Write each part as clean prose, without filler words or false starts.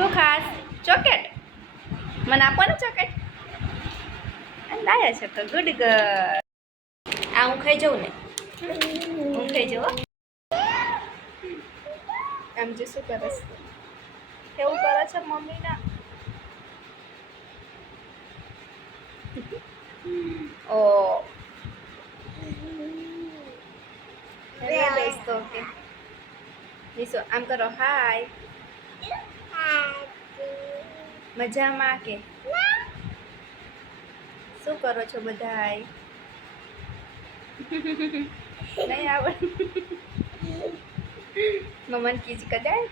શું ખાસ? ચોકેટ? મને આપો ને ચોકેટ. લાયા છે તો ગુડ ગર્લ. આ હું ખાઈ જાઉં ને, હું ખાઈ જાઉં. આમ જે શું કરે છે, કેવું કરે છે મમ્મીના. ઓ બેસતો કે નીસો આમ કરો. હાય, મજામાં કે શું કરો છો બધાય? નહીં આવડ મમન કીજ કદાય.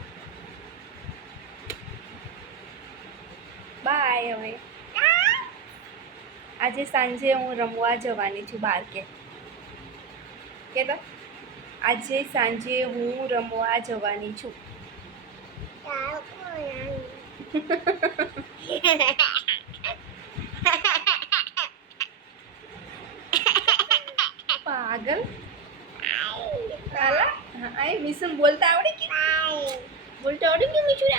બાય. હવે આજે સાંજે હું રમવા જવાની છું બહાર. કે તો આજે સાંજે હું રમવા જવાની છું. પાગલ. આલા આય મિસમ બોલતા આવડે કે? બોલતા આવડે કે મીઠું?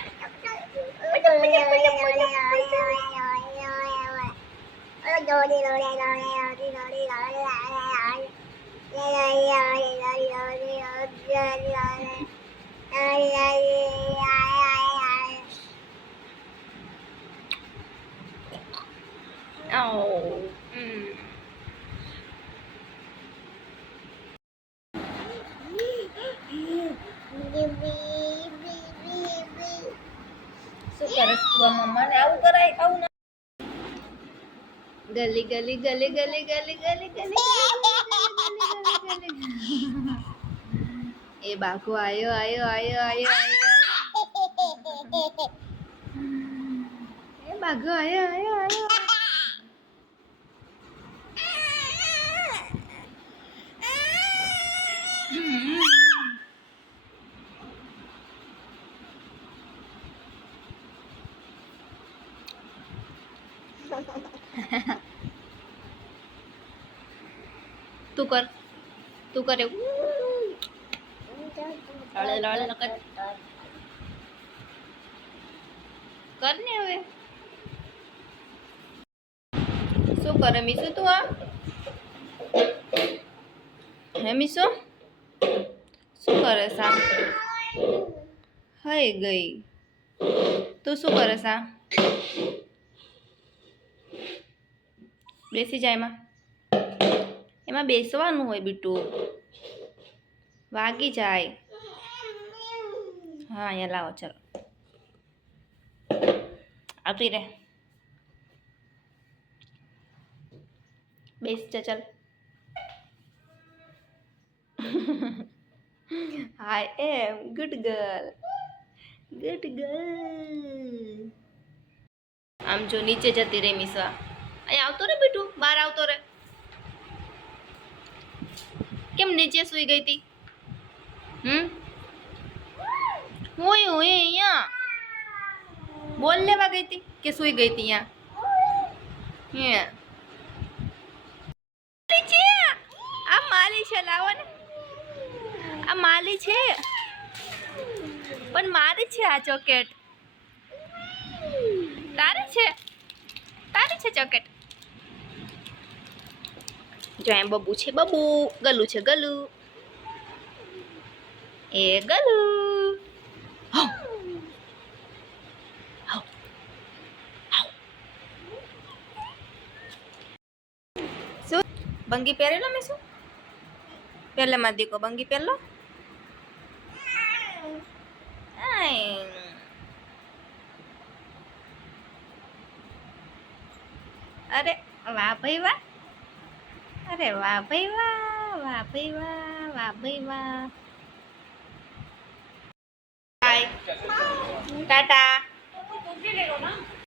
શું કરે તું મમ્માને આવું કરાય? આવું ના. ગલી ગલી ગલી ગલી ગલી ગલી ગલી. એ બાઘો આયો આયો આયો આયો આયો. એ બાઘો આયો આયો આયો. તું કર એવું. લડે કર ને હવે. શું કરે મીસુ તું? આ હે મીસુ શું કરે સા? હઈ ગઈ. તું શું કરે સા? બેસી જાય એમાં બેસવાનું હોય બીટુ, વાગી જાય. હા અહીંયા લાવો. ચલો આવતી રે. બેસ જા. ચાલ. હાય એમ ગુડ ગર્લ. Good girl. આમ જો નીચે જતી રહી મિસવા. અહીં આવતો રે બીટુ, બહાર આવતો રે. કેમ નીચે સુઈ ગઈ હતી? હું અહીંયા બોલ લેવા ગઈ હતી કે સુઈ ગઈ હતી? અહીંયા આ માલી છે. લાવો ને. આ માલી છે પણ મારી છે. આ ચોકેટ તારી છે. તારી છે ચોકેટ. જો એમ બબુ છે. બબુ ગલુ છે. ગલુ એ ગલુ. શું બંગી પહેરેલો? મેં શું પહેલામાં દીકો બંગી પહેરલો? અરે વાહ ભાઈ વાહ. અરે વાહ ભાઈ વાહ. વાહ ભાઈ વાહ. વાહ ભાઈ વાહ. બાય ટાટા.